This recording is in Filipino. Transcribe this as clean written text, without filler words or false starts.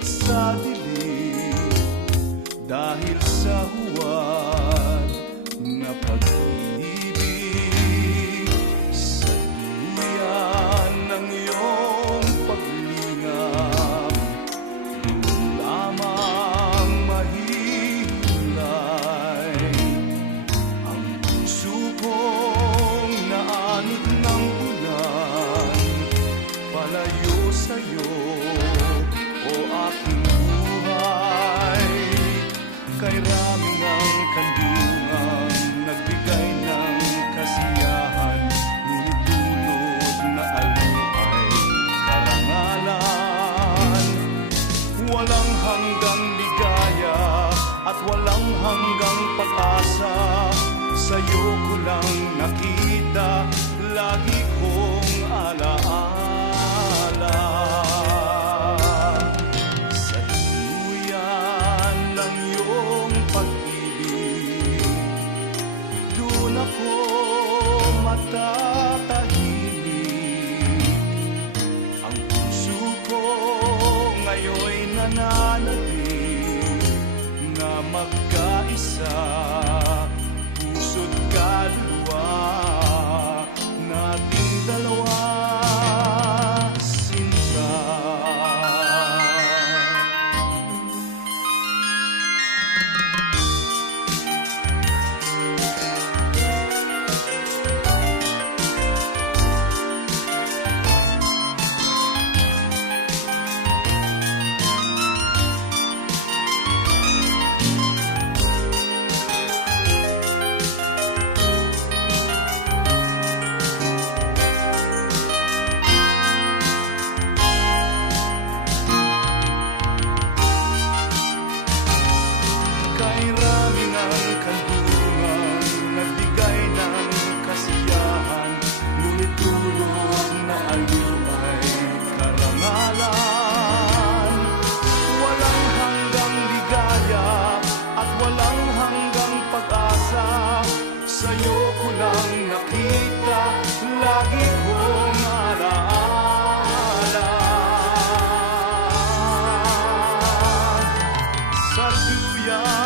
Sa dilim dahil sa huwad na pag-ibig, sa duyan ng iyong paglingap, doon lamang mahihulay ang puso kong naanod ng ulan palayo sa'yo. O aking buhay, kay rami ng kandungan, nagbigay ng kasiyahan, ngunit dulot na alupay karangalan. Walang hanggang ligaya at walang hanggang pag-asa, sa'yo ko lang nakita, lagi kong alaala. Ako matatahimik, ang puso ko ngayon'y nananalig na magkaisa, puso't kaluluwa nating dalawa, sinta. Kay rami ng kandungan, nagbigay ng kasiyahan, ngunit dulot na aliw ay karangalan. Walang hanggang ligaya at walang hanggang pag-asa, sa'yo ko lang nakita, lagi kong alaala. Sa duyan